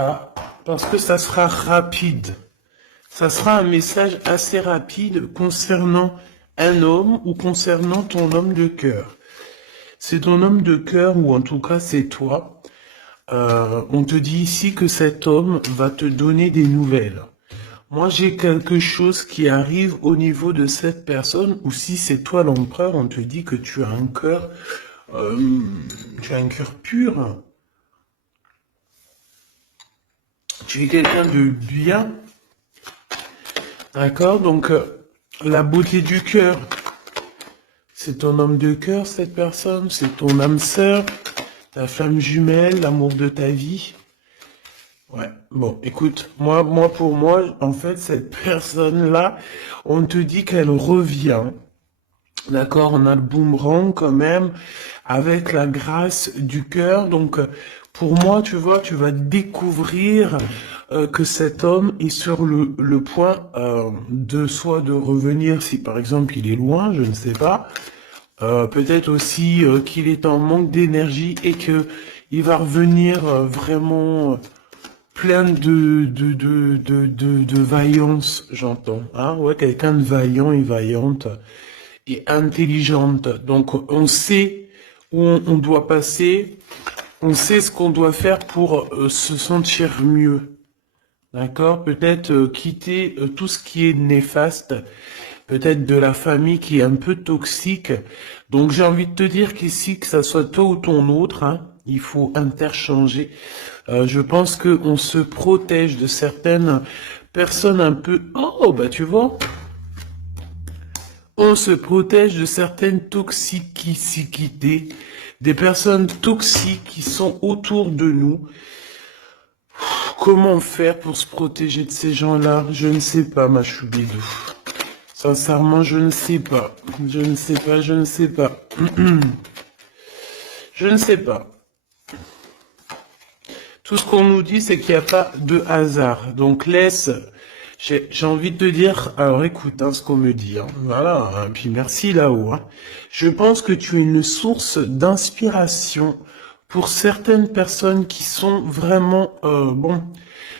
Ah, parce que ça sera rapide. Ça sera un message assez rapide concernant un homme ou concernant ton homme de cœur. C'est ton homme de cœur ou en tout cas c'est toi. On te dit ici que cet homme va te donner des nouvelles. Moi j'ai quelque chose qui arrive au niveau de cette personne ou si c'est toi l'empereur, on te dit que euh, tu as un cœur pur. Tu es quelqu'un de bien. D'accord? Donc, la beauté du cœur, c'est ton homme de cœur, cette personne, c'est ton âme sœur, ta flamme jumelle, l'amour de ta vie. Ouais, bon, écoute, pour moi, en fait, cette personne-là, on te dit qu'elle revient. D'accord, on a le boomerang quand même, avec la grâce du cœur. Donc, pour moi, tu vois, tu vas découvrir que cet homme est sur le point de soit de revenir, si par exemple il est loin, je ne sais pas. Peut-être aussi qu'il est en manque d'énergie et que il va revenir vraiment plein de vaillance, j'entends. Hein, ouais, quelqu'un de vaillant et vaillante et intelligente. Donc on sait où on doit passer, on sait ce qu'on doit faire pour se sentir mieux. D'accord? Peut-être quitter tout ce qui est néfaste, peut-être de la famille qui est un peu toxique. Donc j'ai envie de te dire qu'ici, que ça soit toi ou ton autre, hein, il faut interchanger. Je pense que on se protège de certaines personnes un peu... Oh, bah tu vois, on se protège de certaines toxicités, des personnes toxiques qui sont autour de nous. Comment faire pour se protéger de ces gens-là? Je ne sais pas, ma choubidou. Sincèrement, je ne sais pas. Je ne sais pas, je ne sais pas. Je ne sais pas. Tout ce qu'on nous dit, c'est qu'il n'y a pas de hasard. Donc laisse... J'ai envie de te dire, alors écoute ce qu'on me dit, hein. Voilà, hein, puis merci là-haut. Hein. Je pense que tu es une source d'inspiration pour certaines personnes qui sont vraiment, bon,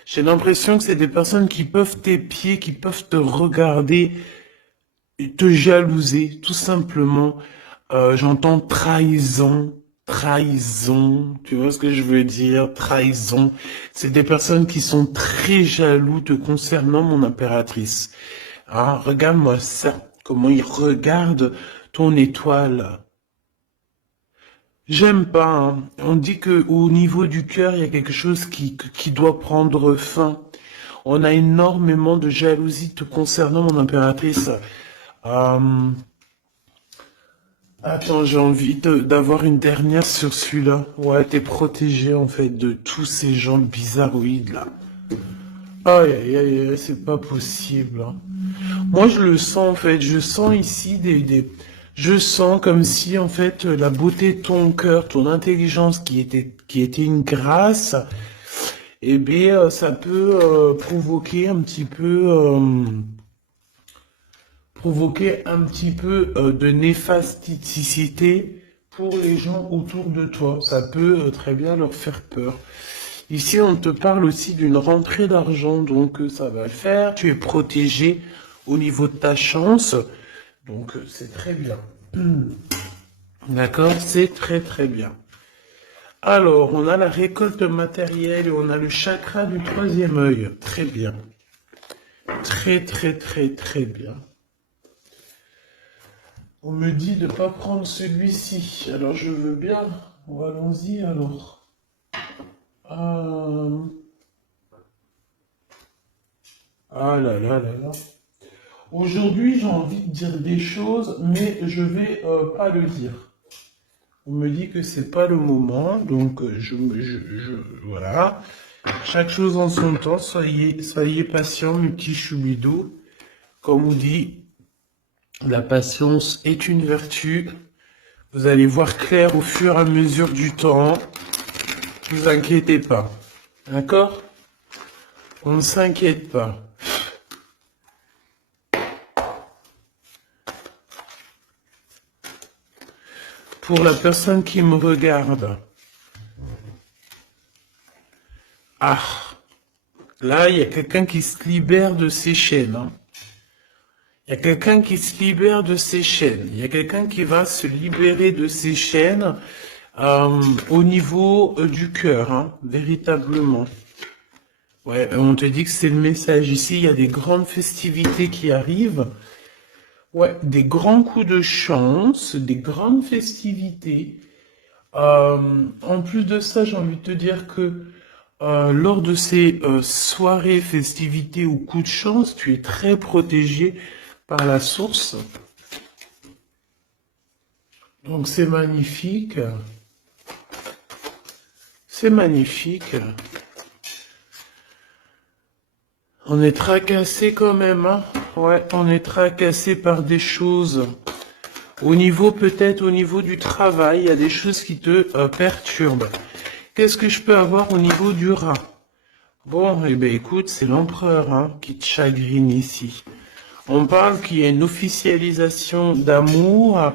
j'ai l'impression que c'est des personnes qui peuvent t'épier, qui peuvent te regarder, te jalouser, tout simplement. J'entends trahison, trahison, tu vois ce que je veux dire, trahison. C'est des personnes qui sont très jaloux te concernant, mon impératrice. Ah, regarde-moi ça, comment ils regardent ton étoile. J'aime pas, hein. On dit que au niveau du cœur, il y a quelque chose qui doit prendre fin. On a énormément de jalousie te concernant, mon impératrice. Euh, Attends, j'ai envie d'avoir une dernière sur celui-là. Ouais, t'es protégé en fait de tous ces gens bizarroïdes là. Aïe, aïe, aïe, aïe, c'est pas possible. Hein. Moi, je le sens en fait. Je sens ici je sens comme si en fait la beauté de ton cœur, ton intelligence qui était une grâce, eh bien, ça peut provoquer un petit peu. Provoquer un petit peu de néfasticité pour les gens autour de toi. Ça peut très bien leur faire peur. Ici, on te parle aussi d'une rentrée d'argent, donc ça va le faire. Tu es protégé au niveau de ta chance, donc c'est très bien. D'accord? C'est très très bien. Alors, on a la récolte matérielle et on a le chakra du troisième œil. Très bien. Très très très très bien. On me dit de ne pas prendre celui-ci. Alors je veux bien. Allons-y alors. Euh... Ah là là là là. Aujourd'hui j'ai envie de dire des choses, mais je vais pas le dire. On me dit que c'est pas le moment, donc voilà. Chaque chose en son temps. Soyez patient, mes petits choubidous. Comme on dit, la patience est une vertu. Vous allez voir clair au fur et à mesure du temps. Ne vous inquiétez pas. D'accord? On ne s'inquiète pas. Pour la personne qui me regarde. Ah, Là, il y a quelqu'un qui se libère de ses chaînes. Hein. Il y a quelqu'un qui se libère de ses chaînes. Il y a quelqu'un qui va se libérer de ses chaînes au niveau du cœur, hein, véritablement. Ouais, on te dit que c'est le message ici. Il y a des grandes festivités qui arrivent. Ouais, des grands coups de chance, des grandes festivités. En plus de ça, j'ai envie de te dire que lors de ces soirées, festivités ou coups de chance, tu es très protégé par la source. Donc c'est magnifique. C'est magnifique. On est tracassé quand même, hein. Ouais, on est tracassé par des choses. Au niveau, peut-être au niveau du travail, il y a des choses qui te perturbent. Qu'est-ce que je peux avoir au niveau du rat? Bon, eh ben écoute, c'est l'empereur hein, qui te chagrine ici. On parle qu'il y a une officialisation d'amour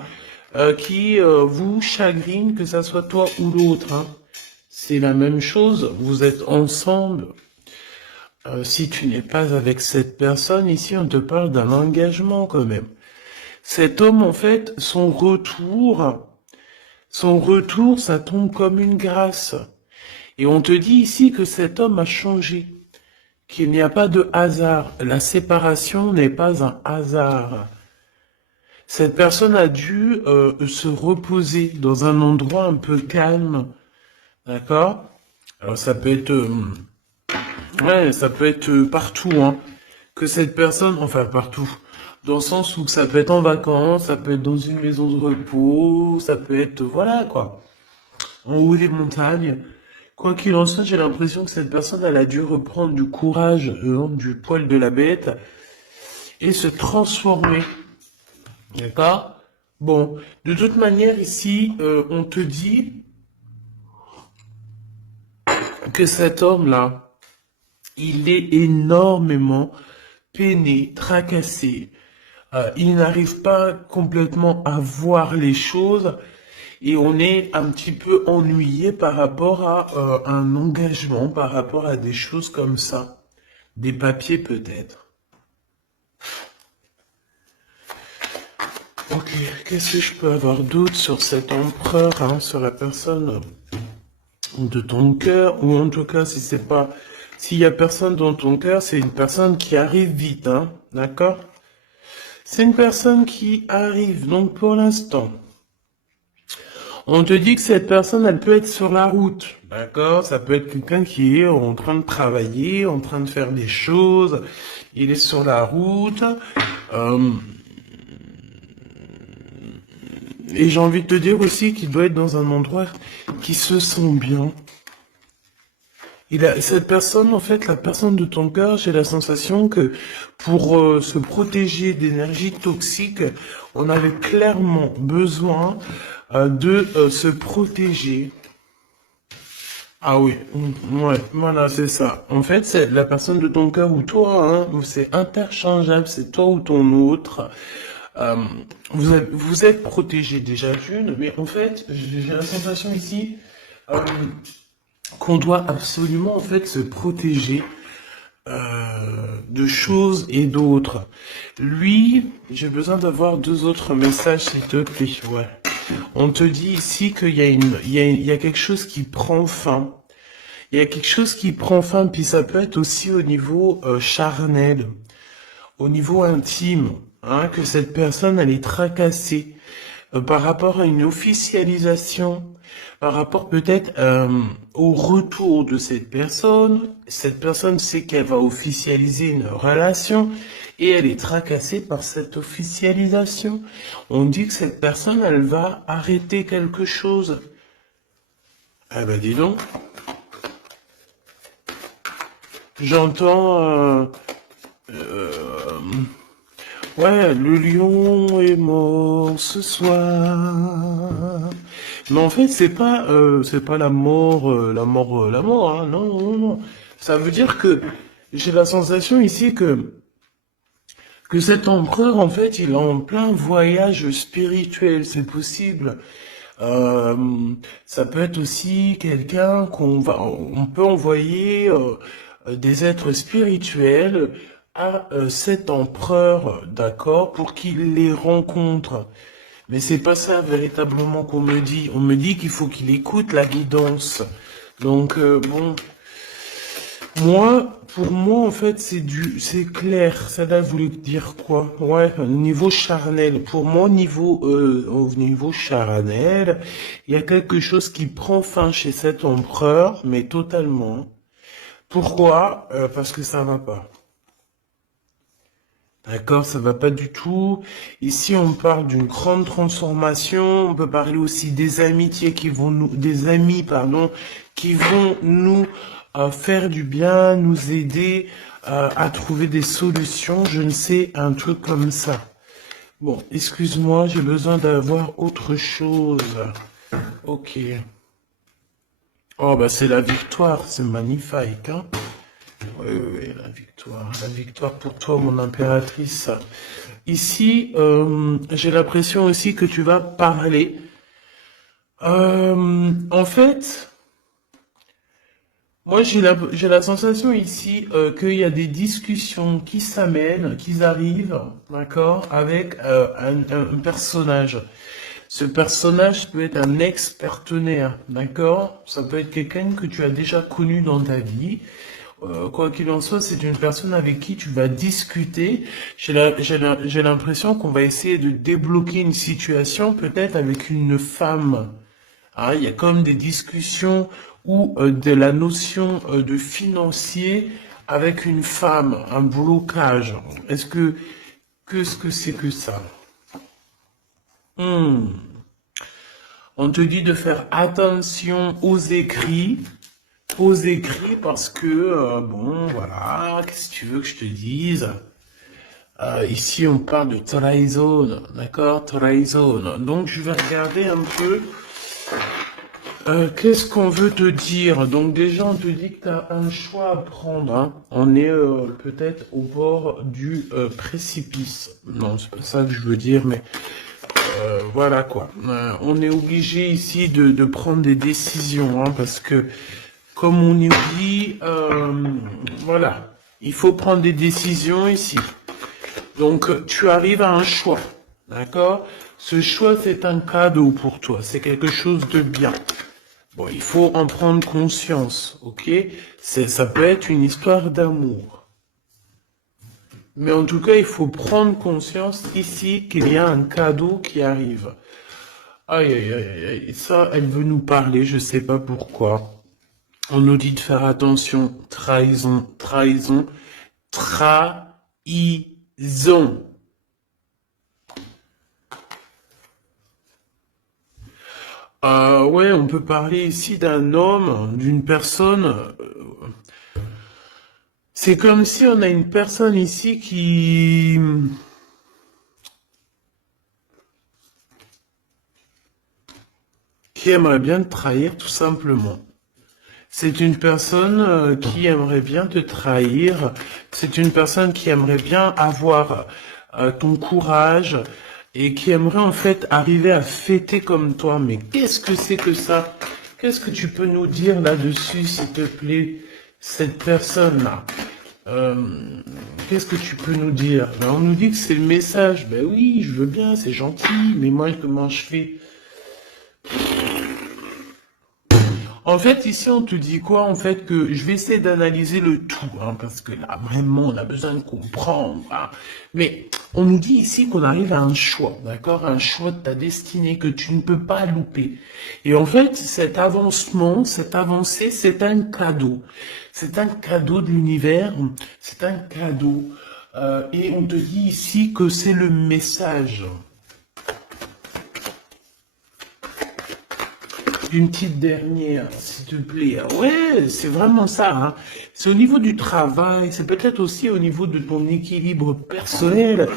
qui vous chagrine, que ça soit toi ou l'autre. Hein. C'est la même chose, vous êtes ensemble. Si tu n'es pas avec cette personne, ici on te parle d'un engagement quand même. Cet homme, en fait, son retour, ça tombe comme une grâce. Et on te dit ici que cet homme a changé, qu'il n'y a pas de hasard. La séparation n'est pas un hasard. Cette personne a dû se reposer dans un endroit un peu calme, d'accord? Alors ça peut être, ouais, ça peut être partout, hein. Que cette personne, enfin partout, dans le sens où ça peut être en vacances, ça peut être dans une maison de repos, ça peut être, voilà quoi, en haut des montagnes. Quoi qu'il en soit, j'ai l'impression que cette personne, elle a dû reprendre du courage, du poil de la bête, et se transformer. D'accord? Bon, de toute manière, ici, on te dit que cet homme-là, il est énormément peiné, tracassé. Il n'arrive pas complètement à voir les choses et on est un petit peu ennuyé par rapport à un engagement, par rapport à des choses comme ça. Des papiers peut-être. Ok, qu'est-ce que je peux avoir d'autre sur cet empereur, hein, sur la personne de ton cœur, ou en tout cas, si c'est pas, s'il y a personne dans ton cœur, c'est une personne qui arrive vite, hein, d'accord? C'est une personne qui arrive, donc pour l'instant, on te dit que cette personne, elle peut être sur la route, d'accord? Ça peut être quelqu'un qui est en train de travailler, en train de faire des choses, il est sur la route, et j'ai envie de te dire aussi qu'il doit être dans un endroit qui se sent bien. Cette personne, en fait, la personne de ton cœur, j'ai la sensation que pour se protéger d'énergie toxique, on avait clairement besoin de se protéger. Ah oui, ouais, voilà, c'est ça. En fait, c'est la personne de ton cœur ou toi, hein, c'est interchangeable, c'est toi ou ton autre. Euh, vous êtes protégé déjà d'une, mais en fait, j'ai la sensation ici euh, qu'on doit absolument en fait se protéger de choses et d'autres. Lui, j'ai besoin d'avoir deux autres messages, s'il te plaît. Ouais. On te dit ici qu'il y a il y a quelque chose qui prend fin. Il y a quelque chose qui prend fin, puis ça peut être aussi au niveau charnel, au niveau intime, hein, que cette personne, elle est tracassée par rapport à une officialisation, par rapport peut-être au retour de cette personne. Cette personne sait qu'elle va officialiser une relation et elle est tracassée par cette officialisation. On dit que cette personne, elle va arrêter quelque chose. Ah ben dis donc, j'entends... ouais, le lion est mort ce soir. Mais en fait, c'est pas la mort, hein. Non, non, non. Ça veut dire que j'ai la sensation ici que cet empereur, en fait, il est en plein voyage spirituel. C'est possible. Euh, Ça peut être aussi quelqu'un on peut envoyer des êtres spirituels à cet empereur, d'accord, pour qu'il les rencontre. Mais c'est pas ça véritablement qu'on me dit. On me dit qu'il faut qu'il écoute la guidance. Donc bon, moi, pour moi en fait c'est clair. Ça là voulait dire quoi? Ouais, au niveau charnel. Pour moi, au niveau charnel, il y a quelque chose qui prend fin chez cet empereur, mais totalement. Pourquoi? Parce que ça va pas. D'accord, ça va pas du tout. Ici, on parle d'une grande transformation. On peut parler aussi des amitiés des amis, pardon, qui vont nous faire du bien, nous aider à trouver des solutions. Je ne sais, un truc comme ça. Bon, excuse-moi, j'ai besoin d'avoir autre chose. Ok. Oh, bah c'est la victoire, c'est magnifique, hein. Oui, oui, oui, la victoire pour toi, mon impératrice. Ici, j'ai l'impression aussi que tu vas parler. En fait, moi j'ai la sensation ici qu'il y a des discussions qui s'amènent, qui arrivent, d'accord, avec un personnage. Ce personnage peut être un ex-partenaire, d'accord? Ça peut être quelqu'un que tu as déjà connu dans ta vie. Quoi qu'il en soit, c'est une personne avec qui tu vas discuter. J'ai l'impression qu'on va essayer de débloquer une situation, peut-être avec une femme. Ah, il y a comme des discussions ou de la notion de financier avec une femme, un blocage. Qu'est-ce que c'est que ça? Hmm. On te dit de faire attention aux écrits parce que, bon, voilà, qu'est-ce que tu veux que je te dise? Ici, on parle de trahison, d'accord? Trahison. Donc, je vais regarder un peu, qu'est-ce qu'on veut te dire? Donc, déjà, on te dit que tu as un choix à prendre, hein. On est peut-être au bord du précipice. Non, c'est pas ça que je veux dire, mais voilà quoi. On est obligé ici de prendre des décisions, hein, parce que comme on nous dit, voilà, il faut prendre des décisions ici. Donc tu arrives à un choix, d'accord? Ce choix c'est un cadeau pour toi, c'est quelque chose de bien. Bon, il faut en prendre conscience, ok? Ça peut être une histoire d'amour. Mais en tout cas, il faut prendre conscience ici qu'il y a un cadeau qui arrive. Aïe, aïe, aïe, aïe. Ça, elle veut nous parler, je sais pas pourquoi. On nous dit de faire attention. Trahison, trahison, trahison. Ouais, on peut parler ici d'un homme, d'une personne. C'est comme si on a une personne ici qui aimerait bien te trahir tout simplement. C'est une personne qui aimerait bien te trahir. C'est une personne qui aimerait bien avoir ton courage et qui aimerait en fait arriver à fêter comme toi. Mais qu'est-ce que c'est que ça? Qu'est-ce que tu peux nous dire là-dessus, s'il te plaît, cette personne-là? Qu'est-ce que tu peux nous dire? Ben, on nous dit que c'est le message. Ben oui, je veux bien, c'est gentil, mais moi, comment je fais? En fait, ici, on te dit quoi? En fait, que je vais essayer d'analyser le tout, hein, parce que là, vraiment, on a besoin de comprendre, hein. Mais on nous dit ici qu'on arrive à un choix, d'accord? Un choix de ta destinée que tu ne peux pas louper. Et en fait, cet avancement, cette avancée, c'est un cadeau. C'est un cadeau de l'univers, c'est un cadeau. Et on te dit ici que c'est le message. Une petite dernière, s'il te plaît. Ouais, c'est vraiment ça, hein. C'est au niveau du travail, c'est peut-être aussi au niveau de ton équilibre personnel.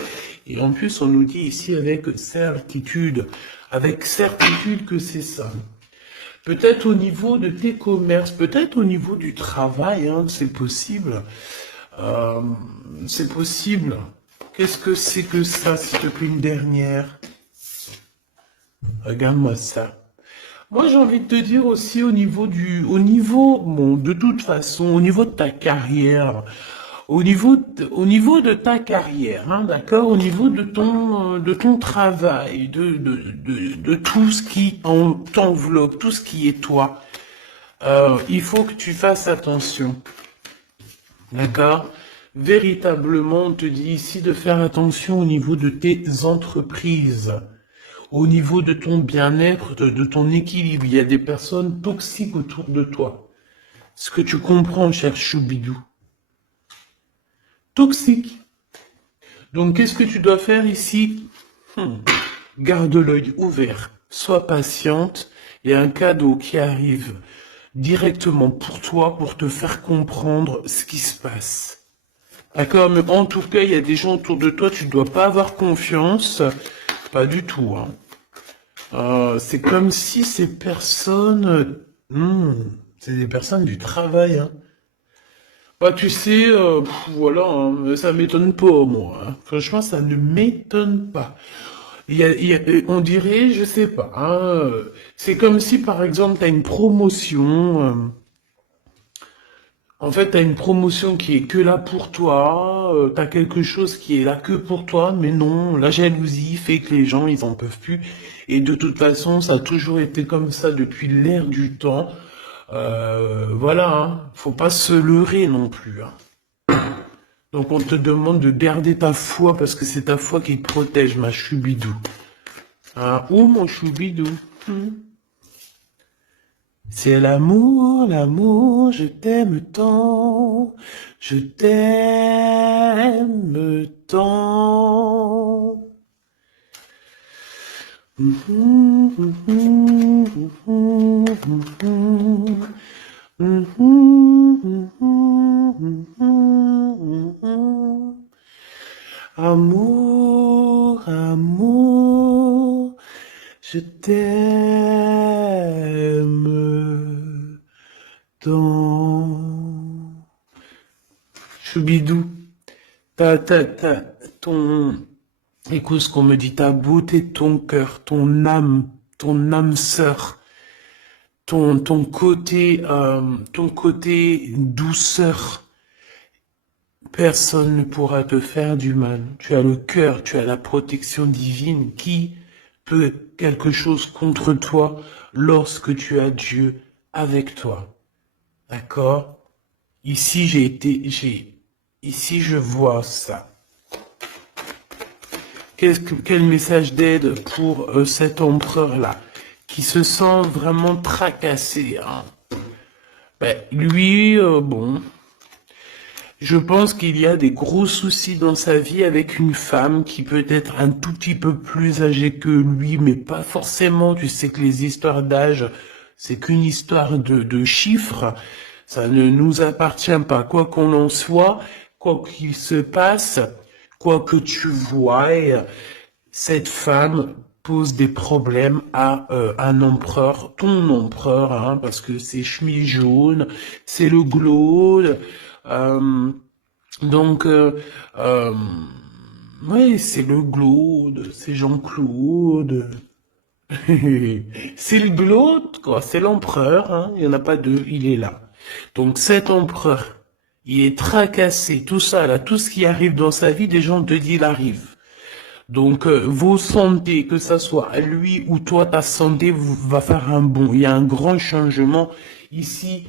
Et en plus, on nous dit ici avec certitude que c'est ça. Peut-être au niveau de tes commerces, peut-être au niveau du travail, hein, c'est possible. Euh, c'est possible. Qu'est-ce que c'est que ça, s'il te plaît, une dernière? Regarde-moi ça. Moi, j'ai envie de te dire aussi bon, de toute façon, au niveau de ta carrière, au niveau de ta carrière, hein, d'accord, au niveau de ton travail, de tout ce qui t'enveloppe, tout ce qui est toi, il faut que tu fasses attention, d'accord? Véritablement, on te dit ici de faire attention au niveau de tes entreprises. Au niveau de ton bien-être, de ton équilibre, il y a des personnes toxiques autour de toi. Ce que tu comprends, cher Choubidou. Toxique. Donc, qu'est-ce que tu dois faire ici? Garde l'œil ouvert. Sois patiente. Il y a un cadeau qui arrive directement pour toi, pour te faire comprendre ce qui se passe. D'accord? Mais en tout cas, il y a des gens autour de toi, tu ne dois pas avoir confiance. Pas du tout, hein. C'est comme si ces personnes, c'est des personnes du travail, hein. Bah, tu sais, voilà, hein, ça m'étonne pas, moi, hein. Franchement, ça ne m'étonne pas. On dirait, je sais pas, hein, c'est comme si, par exemple, t'as une promotion, en fait, t'as une promotion qui est que là pour toi, t'as quelque chose qui est là que pour toi, mais non, la jalousie fait que les gens, ils en peuvent plus. Et de toute façon, ça a toujours été comme ça depuis l'ère du temps. Voilà, hein, faut pas se leurrer non plus, hein. Donc on te demande de garder ta foi parce que c'est ta foi qui te protège, ma choubidou. Hein, ou mon choubidou. C'est l'amour, l'amour, je t'aime tant, je t'aime tant. Amour, amour, je t'aime tant. Choubidou, ton, écoute ce qu'on me dit, ta beauté, ton cœur, ton âme sœur, ton côté douceur. Personne ne pourra te faire du mal. Tu as le cœur, tu as la protection divine. Qui peut quelque chose contre toi lorsque tu as Dieu avec toi? D'accord? Ici, ici, je vois ça. Quel message d'aide pour cet empereur-là, qui se sent vraiment tracassé, hein? Ben, lui, bon, je pense qu'il y a des gros soucis dans sa vie avec une femme qui peut être un tout petit peu plus âgée que lui, mais pas forcément. Tu sais que les histoires d'âge, c'est qu'une histoire de chiffres. Ça ne nous appartient pas. Quoi qu'on en soit, quoi qu'il se passe, quoi que tu vois, cette femme pose des problèmes à un empereur, ton empereur, hein, parce que c'est chemise jaune, c'est le glaude, donc, ouais, c'est le Glaude, c'est Jean-Claude. C'est le Glaude, quoi, c'est l'empereur, hein, il n'y en a pas deux, il est là. Donc cet empereur, il est tracassé, tout ça, là, tout ce qui arrive dans sa vie, des gens te disent, il arrive. Donc, vos santé, que ça soit à lui ou toi, ta santé va faire un bond. Il y a un grand changement ici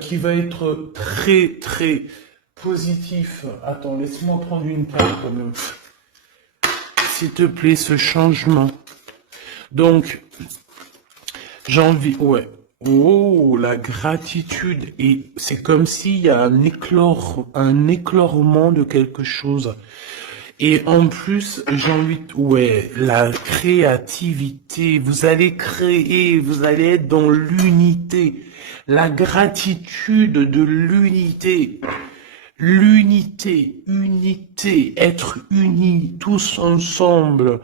qui va être très, très positif. Attends, laisse-moi prendre une carte quand même. S'il te plaît, ce changement. Donc, j'ai envie, ouais. Oh, la gratitude. Et c'est comme s'il y a un éclorement de quelque chose. Et en plus, j'ai envie de... Ouais, la créativité. Vous allez créer, vous allez être dans l'unité. La gratitude de l'unité. L'unité, unité, être unis, tous ensemble.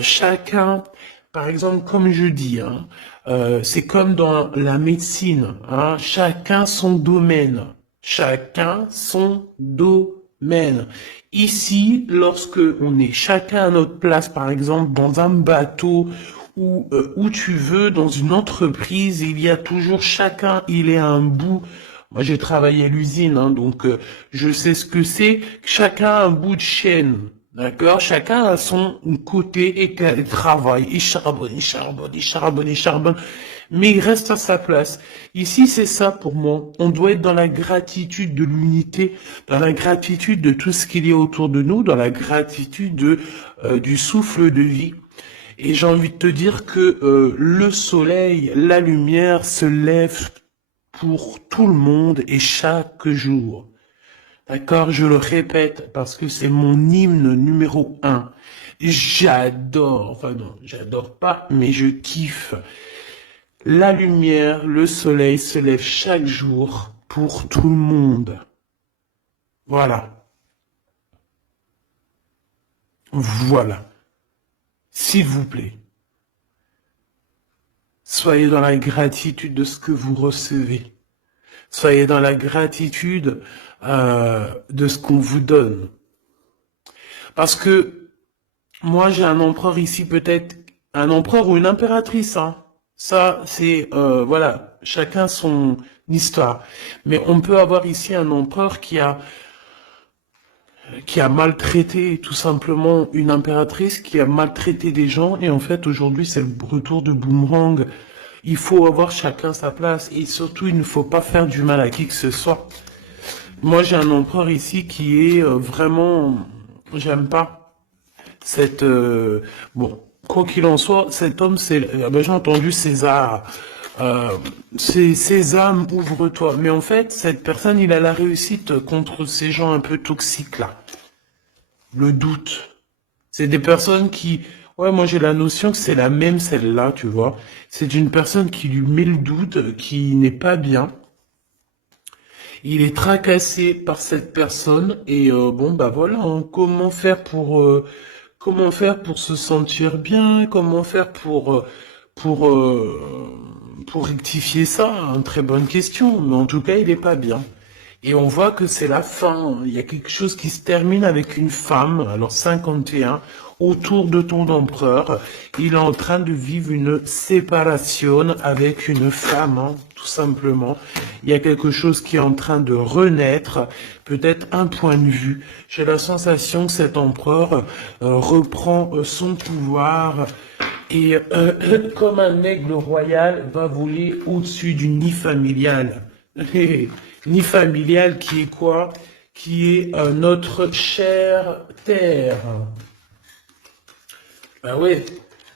Chacun, par exemple, comme je dis, hein, c'est comme dans la médecine, hein, chacun son domaine. Chacun son domaine. Ici, lorsque on est chacun à notre place, par exemple, dans un bateau où tu veux, dans une entreprise, il y a toujours chacun, il est à un bout. Moi, j'ai travaillé à l'usine, hein, donc je sais ce que c'est. Chacun a un bout de chaîne, d'accord? Chacun a son côté et qu'il travaille, il charbonne, il charbonne, il charbonne, il charbonne, mais il reste à sa place. Ici, c'est ça pour moi. On doit être dans la gratitude de l'unité, dans la gratitude de tout ce qu'il y a autour de nous, dans la gratitude du souffle de vie. Et j'ai envie de te dire que le soleil, la lumière se lève pour tout le monde et chaque jour. D'accord, je le répète parce que c'est mon hymne numéro un. J'adore, enfin non, j'adore pas, mais je kiffe. La lumière, le soleil se lève chaque jour pour tout le monde. Voilà, voilà. S'il vous plaît, soyez dans la gratitude de ce que vous recevez. Soyez dans la gratitude de ce qu'on vous donne. Parce que moi, j'ai un empereur ici, peut-être un empereur ou une impératrice. Hein. Ça, c'est, voilà, chacun son histoire. Mais on peut avoir ici un empereur qui a maltraité tout simplement une impératrice, qui a maltraité des gens. Et en fait, aujourd'hui, c'est le retour de boomerang. Il faut avoir chacun sa place. Et surtout, il ne faut pas faire du mal à qui que ce soit. Moi, j'ai un empereur ici qui est vraiment... J'aime pas cette... bon, quoi qu'il en soit, cet homme, c'est... ben, j'ai entendu César. C'est Sésame, ouvre-toi. Mais en fait, cette personne, il a la réussite contre ces gens un peu toxiques, là. Le doute. C'est des personnes qui... Ouais, moi j'ai la notion que c'est la même celle-là, tu vois. C'est une personne qui lui met le doute, qui n'est pas bien. Il est tracassé par cette personne et bon bah voilà, hein, comment faire pour se sentir bien, comment faire pour pour rectifier ça, hein, très bonne question, mais en tout cas il est pas bien. Et on voit que c'est la fin. Il y a quelque chose qui se termine avec une femme, alors 51, autour de ton empereur. Il est en train de vivre une séparation avec une femme, hein, tout simplement. Il y a quelque chose qui est en train de renaître, peut-être un point de vue. J'ai la sensation que cet empereur reprend son pouvoir et comme un aigle royal va voler au-dessus du nid familial. Nid familial qui est quoi? Qui est notre chère terre. Ben ouais,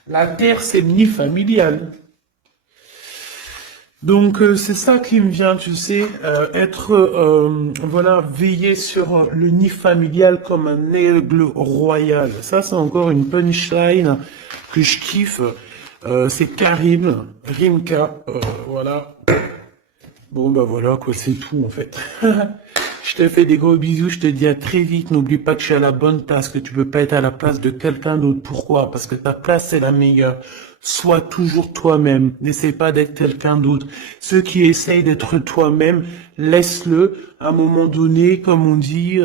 la terre c'est le nid familial. Donc c'est ça qui me vient, tu sais, être, voilà, veiller sur le nid familial comme un aigle royal. Ça c'est encore une punchline que je kiffe. C'est Karim, Rimka, voilà. Bon bah voilà quoi, c'est tout en fait. Je te fais des gros bisous, je te dis à très vite. N'oublie pas que je suis à la bonne place, que tu peux pas être à la place de quelqu'un d'autre. Pourquoi? Parce que ta place c'est la meilleure. Sois toujours toi-même. N'essaie pas d'être quelqu'un d'autre. Ceux qui essayent d'être toi-même, laisse-le. À un moment donné, comme on dit,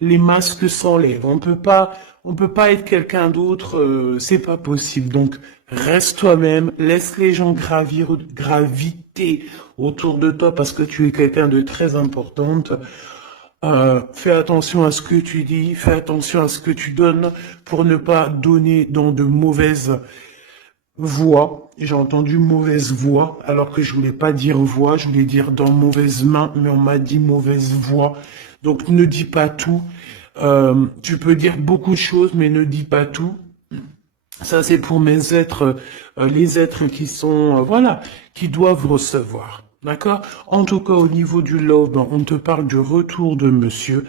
les masques s'enlèvent. On peut pas être quelqu'un d'autre. C'est pas possible. Donc reste toi-même. Laisse les gens graviter autour de toi parce que tu es quelqu'un de très importante. Fais attention à ce que tu dis, fais attention à ce que tu donnes pour ne pas donner dans de mauvaises voix. J'ai entendu mauvaise voix alors que je voulais pas dire voix, je voulais dire dans mauvaise main, mais on m'a dit mauvaise voix. Donc ne dis pas tout. Tu peux dire beaucoup de choses, mais ne dis pas tout. Ça, c'est pour mes êtres, les êtres qui sont, voilà, qui doivent recevoir. D'accord? En tout cas, au niveau du love, ben, on te parle du retour de monsieur.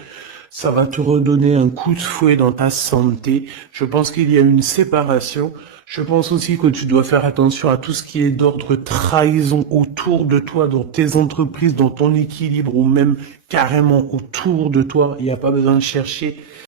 Ça va te redonner un coup de fouet dans ta santé. Je pense qu'il y a une séparation. Je pense aussi que tu dois faire attention à tout ce qui est d'ordre trahison autour de toi, dans tes entreprises, dans ton équilibre ou même carrément autour de toi. Il n'y a pas besoin de chercher.